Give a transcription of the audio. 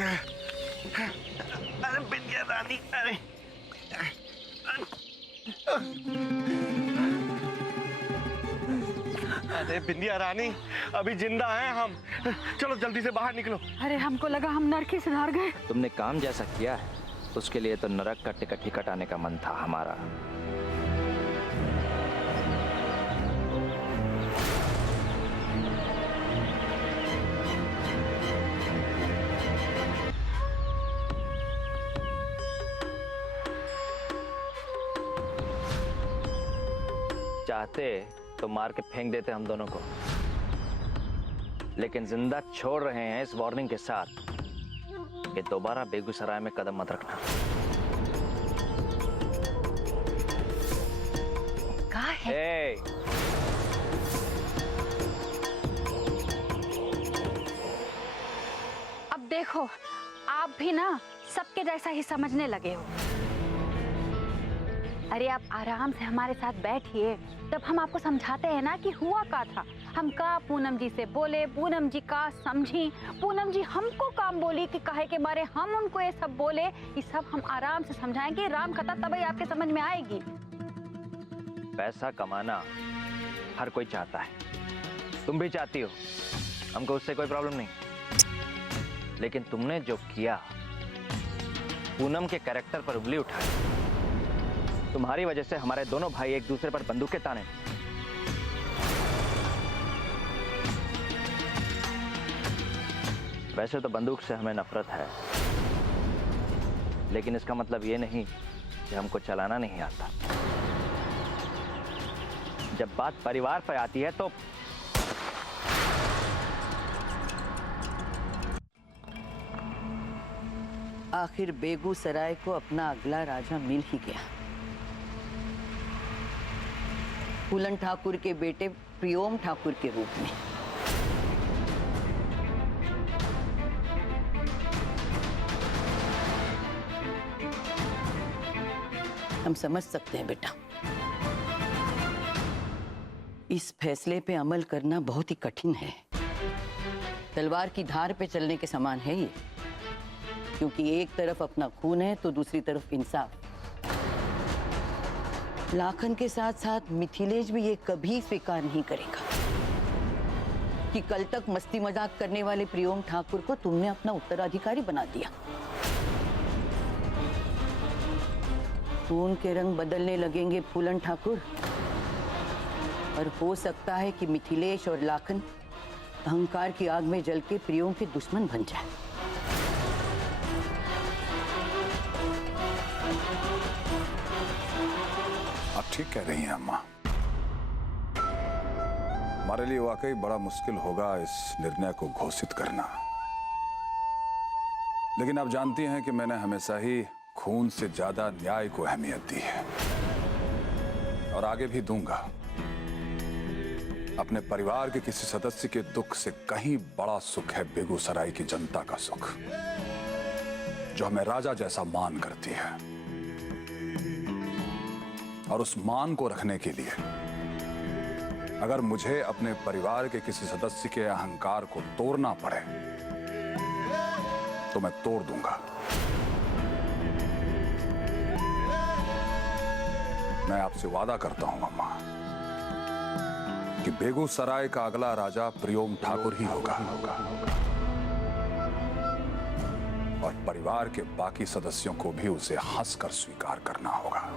अरे बिटिया रानी, अरे अरे बिंदिया रानी, अभी जिंदा हैं हम। चलो जल्दी से बाहर निकलो। अरे हमको लगा हम नरक ही सुधार गए। तुमने काम जैसा किया है, उसके लिए तो नरक का टिकट ही कटाने का मन था हमारा। चाहते तो मार के फेंक देते हम दोनों को, लेकिन जिंदा छोड़ रहे हैं इस वार्निंग के साथ कि दोबारा बेगूसराय में कदम मत रखना। कहाँ है? अब देखो, आप भी ना सबके जैसा ही समझने लगे हो। अरे आप आराम से हमारे साथ बैठिए, तब हम आपको समझाते हैं ना कि हुआ क्या था। हम का पूनम जी से बोले, पूनम जी का समझी, पूनम जी हमको काम बोली कि काहे के बारे हम उनको ये सब बोले। ये सब हम आराम से समझाएंगे, राम कथा तभी आपके समझ में आएगी। पैसा कमाना हर कोई चाहता है, तुम भी चाहती हो, हमको उससे कोई प्रॉब्लम नहीं। लेकिन तुमने जो किया, पूनम के कैरेक्टर पर उंगली उठाई, तुम्हारी वजह से हमारे दोनों भाई एक दूसरे पर बंदूकें ताने। वैसे तो बंदूक से हमें नफरत है, लेकिन इसका मतलब ये नहीं कि हमको चलाना नहीं आता। जब बात परिवार पर आती है तो आखिर बेगूसराय को अपना अगला राजा मिल ही गया। फूलन ठाकुर के बेटे प्रियोम ठाकुर के रूप में। हम समझ सकते हैं बेटा, इस फैसले पे अमल करना बहुत ही कठिन है। तलवार की धार पे चलने के समान है ये, क्योंकि एक तरफ अपना खून है तो दूसरी तरफ इंसाफ। लाखन के साथ साथ मिथिलेश भी ये कभी स्वीकार नहीं करेगा कि कल तक मस्ती मजाक करने वाले प्रियोम ठाकुर को तुमने अपना उत्तराधिकारी बना दिया। खून के रंग बदलने लगेंगे फूलन ठाकुर, और हो सकता है कि मिथिलेश और लाखन अहंकार की आग में जल के प्रियोम के दुश्मन बन जाए। आप ठीक कह रही हैं अम्मा। हमारे लिए वाकई बड़ा मुश्किल होगा इस निर्णय को घोषित करना, लेकिन आप जानती हैं कि मैंने हमेशा ही खून से ज्यादा न्याय को अहमियत दी है, और आगे भी दूंगा। अपने परिवार के किसी सदस्य के दुख से कहीं बड़ा सुख है बेगूसराय की जनता का सुख, जो हमें राजा जैसा मान करती है। और उस मान को रखने के लिए अगर मुझे अपने परिवार के किसी सदस्य के अहंकार को तोड़ना पड़े तो मैं तोड़ दूंगा। मैं आपसे वादा करता हूं अम्मा कि बेगूसराय का अगला राजा प्रियोम ठाकुर ही होगा, और परिवार के बाकी सदस्यों को भी उसे हंसकर स्वीकार करना होगा।